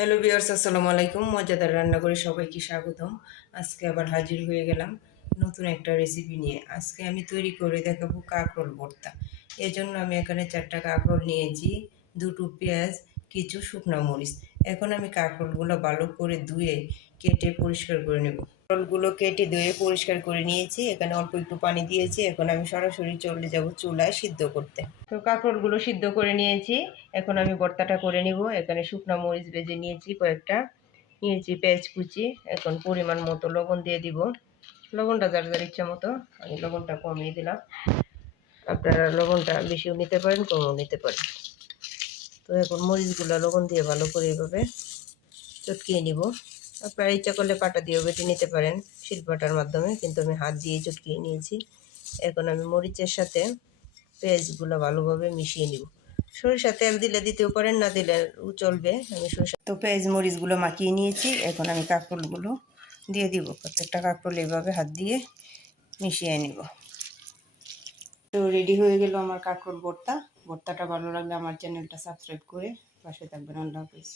Hello viewers, আসসালামু আলাইকুম। মজাদার রান্না করে সবাইকে স্বাগতম। আজকে আবার হাজির হয়ে গেলাম নতুন একটা রেসিপি নিয়ে। আজকে আমি তৈরি করে দেখাবো কাঁকরোল ভর্তা। এজন্য আমি এখানে 4টা কাঁকরোল নিয়েছি, 2টো পেঁয়াজ, কিছু শুকনো মরিচ। এখন আমি কাঁকরোলগুলো ভালো করে ধুয়ে কেটে পরিষ্কার করে নেব। কাঁকরোলগুলো কেটে ধুয়ে পরিষ্কার করে নিয়েছি। এখানে অল্প একটু পানি দিয়েছি। এখন আমি সরাসরি চলে যাব চুলায় সিদ্ধ করতে। তো কাঁকরোলগুলো সিদ্ধ করে নিয়েছি। এখন আমি ভর্তাটা করে নিব। এখানে শুকনো মরিচ ভেজে নিয়েছি কয়েকটা, নিয়েছি পেঁয়াজ কুচি। এখন পরিমাণ মতো লবণ দিয়ে দিব। লবণটা যার যার ইচ্ছা মতো, আমি লবণটা কমিয়ে দিলাম। আপনারা লবণটা বেশিও নিতে পারেন, কমও নিতে পারেন। তো এখন মরিচগুলো লবণ দিয়ে ভালো করে এভাবে চটকিয়ে নিব। আপনারা ইচ্ছা করলে পাটা দিয়েও বেটে নিতে পারেন, শিলপাটার মাধ্যমে, কিন্তু আমি হাত দিয়ে চটকিয়ে নিয়েছি। এখন আমি মরিচের সাথে পেঁয়াজগুলো ভালোভাবে মিশিয়ে নিব। সরিষা তেল দিলে দিতেও পারেন, না দিলে চলবে। আমি সরিষা তো পেঁয়াজ মরিচগুলো মাখিয়ে নিয়েছি। এখন আমি কাঁকরোলগুলো দিয়ে দিব। প্রত্যেকটা কাঁকরোল এভাবে হাত দিয়ে মিশিয়ে নিব। তো রেডি হয়ে গেল আমার কাঁকরোল ভর্তা। ভর্তাটা ভালো লাগলে আমার চ্যানেলটা সাবস্ক্রাইব করে পাশে থাকবেন। আল্লাহ হাফিজ।